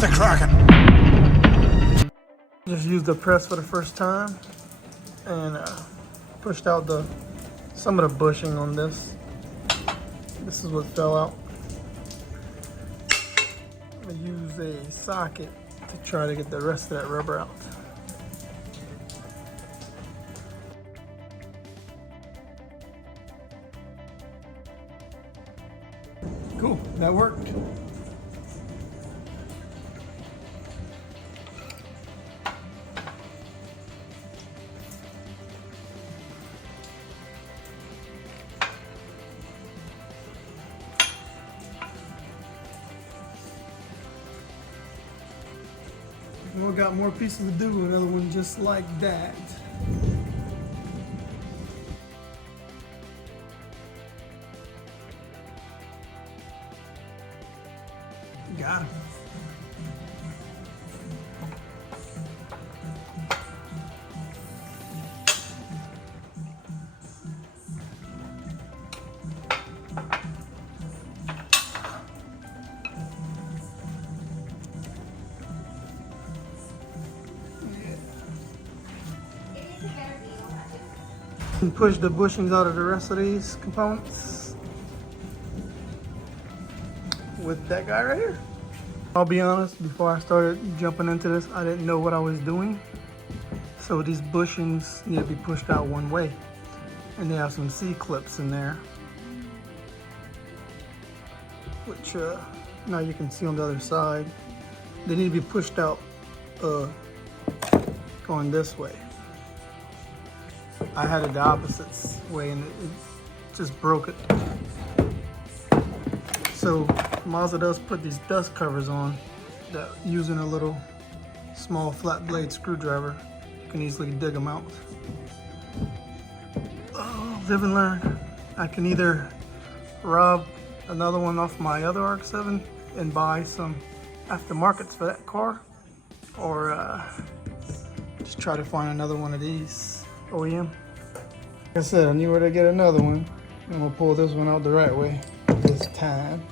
the Kraken. Just used the press for the first time and pushed out some of the bushing on this. This is what fell out. I'm gonna use a socket to try to get the rest of that rubber out. Cool, that worked. We got more pieces to do, another one just like that. Got him. And push the bushings out of the rest of these components with that guy right here. I'll be honest, before I started jumping into this, I didn't know what I was doing. So these bushings need to be pushed out one way. And they have some C-clips in there, which now you can see on the other side. They need to be pushed out going this way. I had it the opposite way and it just broke it. So Mazda does put these dust covers on that using a little small flat blade screwdriver, you can easily dig them out. Oh, live and learn. I can either rob another one off my other RX-7 and buy some aftermarkets for that car, or just try to find another one of these OEM. Like I said, I knew where to get another one, and we'll pull this one out the right way this time.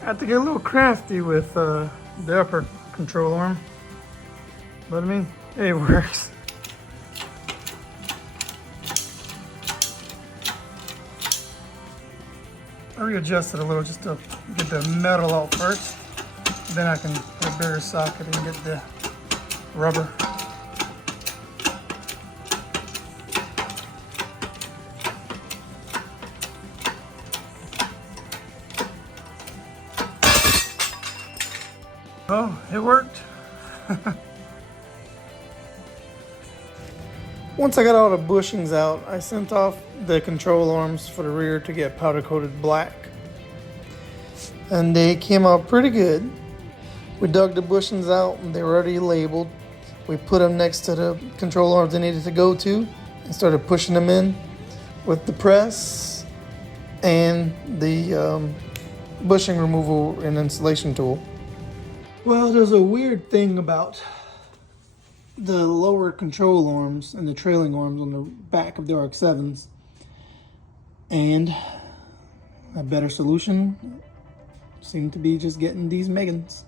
I had to get a little crafty with the upper control arm, but I mean, it works. I readjusted a little just to get the metal out first, then I can put a bigger socket and get the rubber. Oh, it worked. Once I got all the bushings out, I sent off the control arms for the rear to get powder coated black. And they came out pretty good. We dug the bushings out and they were already labeled. We put them next to the control arms they needed to go to and started pushing them in with the press and the bushing removal and installation tool. Well, there's a weird thing about the lower control arms and the trailing arms on the back of the RX-7s. And a better solution seemed to be just getting these Megans.